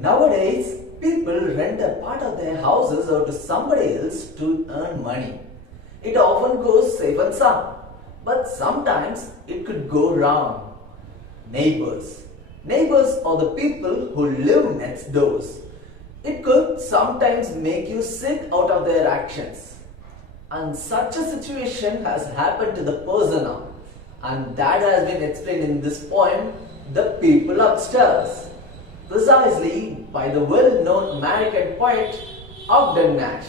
Nowadays, people rent a part of their houses out to somebody else to earn money. It often goes safe and sound, but sometimes it could go wrong. Neighbors. Neighbors are the people who live next doors. It could sometimes make you sick out of their actions. And such a situation has happened to the persona, and that has been explained in this poem, The People Upstairs, precisely by the well-known American poet Ogden Nash.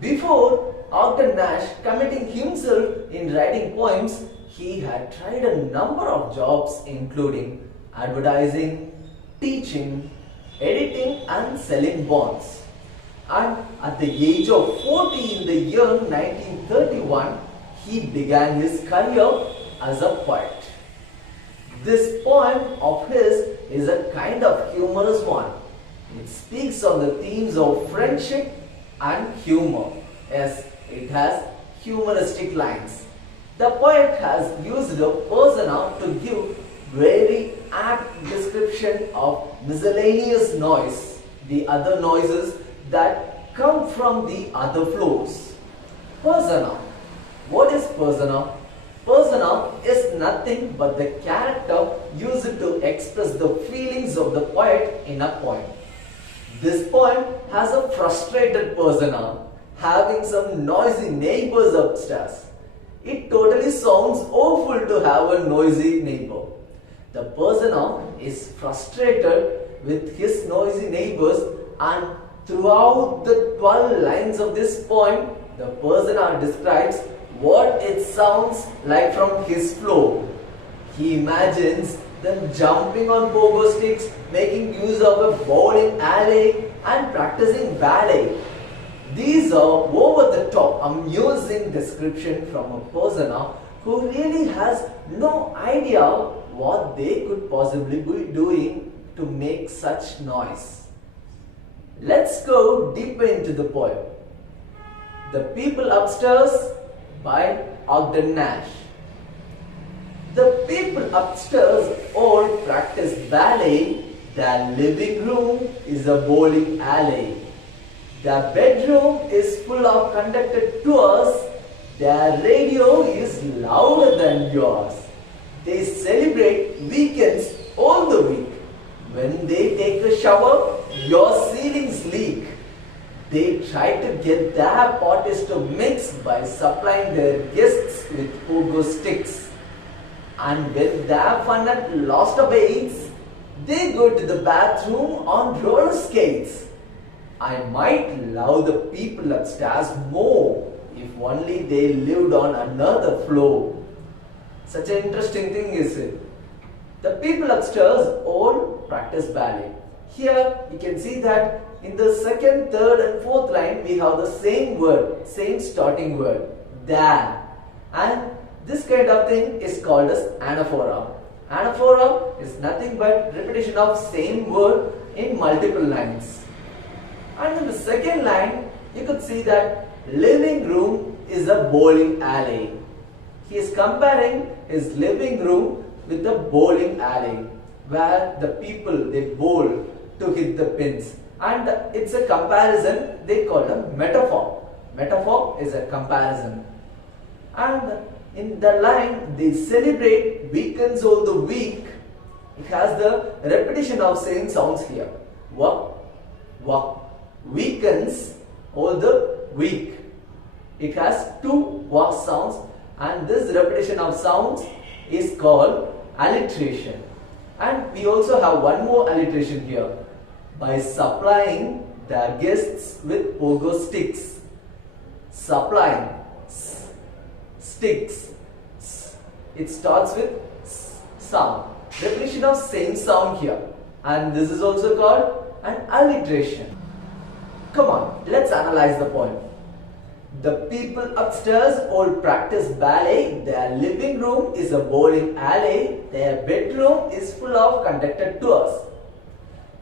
Before Ogden Nash committing himself in writing poems, he had tried a number of jobs including advertising, teaching, editing and selling bonds. And at the age of 40 in the year 1931, he began his career as a poet. This poem of his is a kind of humorous one. It speaks on the themes of friendship and humor. Yes, it has humoristic lines. The poet has used a persona to give very apt description of miscellaneous noise, the other noises that come from the other floors. Persona. What is persona? Persona is nothing but the character used to express the feelings of the poet in a poem. This poem has a frustrated persona, having some noisy neighbors upstairs. It totally sounds awful to have a noisy neighbor. The persona is frustrated with his noisy neighbors, and throughout the 12 lines of this poem, the persona describes what it sounds like from his floor. He imagines them jumping on pogo sticks, making use of a bowling alley and practicing ballet. These are over-the-top, amusing description from a persona who really has no idea what they could possibly be doing to make such noise. Let's go deeper into the poem. The People Upstairs by Ogden Nash. The people upstairs all practice ballet. Their living room is a bowling alley. Their bedroom is full of conducted tours. Their radio is louder than yours. They celebrate weekends all the week. When they take a shower, your ceilings leak. They try to get their parties to mix by supplying their guests with pogo sticks. And when their fun at lost abates, they go to the bathroom on roller skates. I might love the people upstairs more if only they lived on another floor. Such an interesting thing, is it? The people upstairs all practice ballet. Here you can see that in the second, third and fourth line we have the same word, same starting word, there. And this kind of thing is called as anaphora. Anaphora is nothing but repetition of same word in multiple lines. And in the second line, you could see that living room is a bowling alley. He is comparing his living room with a bowling alley where the people, they bowl to hit the pins. And it's a comparison, they call a metaphor. Metaphor is a comparison. And in the line, they celebrate weekends all the week. It has the repetition of same sounds here. Work, work. Weekends all the week. It has two work sounds, and this repetition of sounds is called alliteration. And we also have one more alliteration here. By supplying their guests with pogo sticks. Supplying, sticks. It starts with sound. Repetition of same sound here. And this is also called an alliteration. Come on, let's analyze the poem. The people upstairs all practice ballet. Their living room is a bowling alley. Their bedroom is full of conducted tours.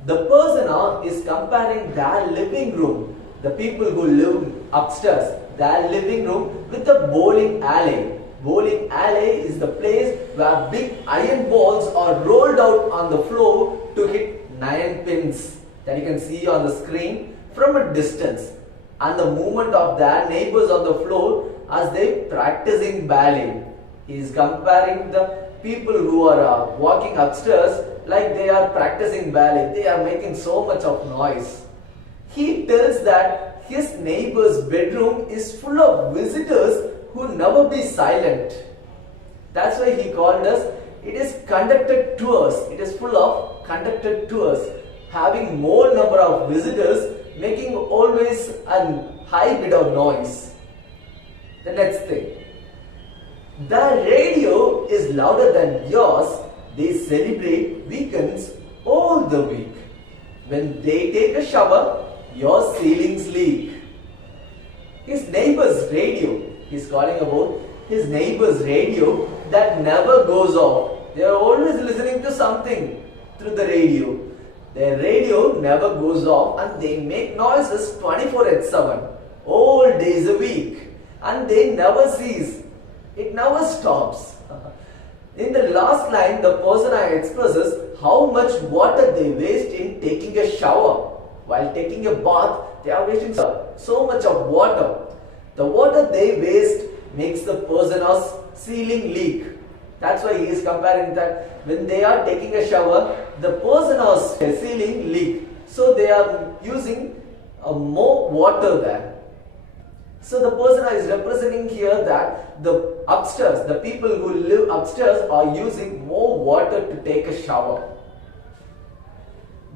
The persona is comparing their living room, the people who live upstairs, their living room with a bowling alley. Bowling alley is the place where big iron balls are rolled out on the floor to hit 9 pins that you can see on the screen from a distance, and the movement of their neighbors on the floor as they practicing ballet. He is comparing the people who are walking upstairs like they are practicing ballet. They are making so much of noise. He tells that his neighbor's bedroom is full of visitors who never be silent. That's why he called us, it is conducted tours. It is full of conducted tours, having more number of visitors, making always a high bit of noise. The next thing, the radio is louder than yours. They celebrate weekends all the week. When they take a shower, your ceilings leak. His neighbor's radio, he's calling about his neighbor's radio that never goes off. They are always listening to something through the radio. Their radio never goes off and they make noises 24/7, all days a week, and they never cease. It never stops. In the last line, the person expresses how much water they waste in taking a shower. While taking a bath, they are wasting so much of water. The water they waste makes the person's ceiling leak. That's why he is comparing that when they are taking a shower, the person's ceiling leak. So they are using more water there. So the person is representing here that the upstairs, the people who live upstairs are using more water to take a shower.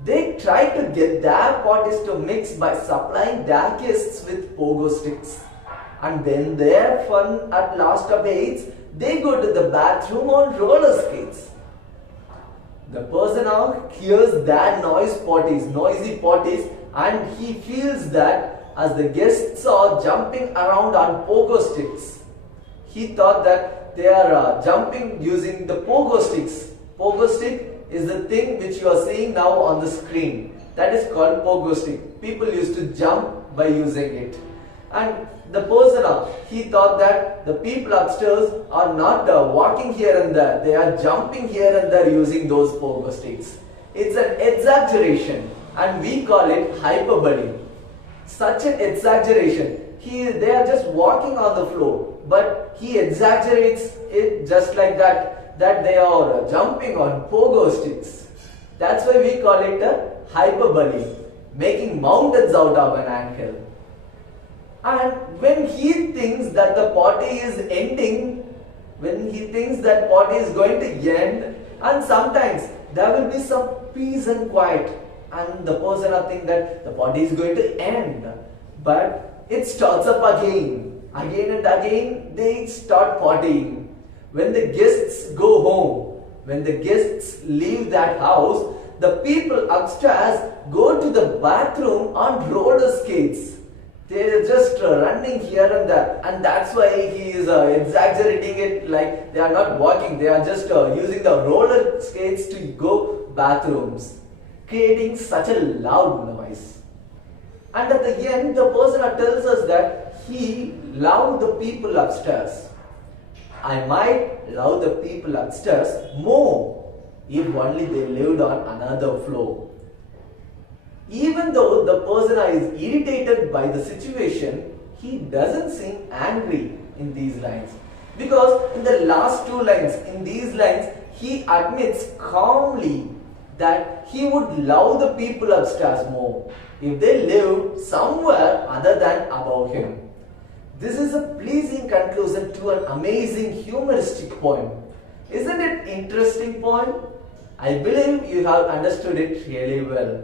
They try to get their parties to mix by supplying their guests with pogo sticks. And when their fun at last abates, they go to the bathroom on roller skates. The person now hears their noisy parties, and he feels that as the guests are jumping around on pogo sticks. He thought that they are jumping using the pogo sticks. Pogo stick is the thing which you are seeing now on the screen. That is called pogo stick. People used to jump by using it. And the person, he thought that the people upstairs are not walking here and there. They are jumping here and there using those pogo sticks. It's an exaggeration, and we call it hyperbole. Such an exaggeration. They are just walking on the floor, but he exaggerates it just like that they are jumping on pogo sticks. That's why we call it a hyperbole, making mountains out of an anthill. And when he thinks that the party is ending, when he thinks that party is going to end, and sometimes there will be some peace and quiet, and the person will think that the party is going to end, but it starts up again and again they start partying. When the guests go home, when the guests leave that house, the people upstairs go to the bathroom on roller skates. They are just running here and there, and that's why he is exaggerating it, like they are not walking, they are just using the roller skates to go bathrooms, creating such a loud noise. And at the end, the person tells us that he loved the people upstairs. I might love the people upstairs more if only they lived on another floor. Even though the person is irritated by the situation, he doesn't seem angry in these lines. Because in the last two lines, in these lines, he admits calmly that he would love the people upstairs more if they lived somewhere other than above him. This is a pleasing conclusion to an amazing humoristic poem. Isn't it interesting poem? I believe you have understood it really well.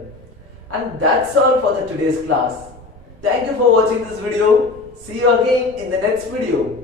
And that's all for the today's class. Thank you for watching this video. See you again in the next video.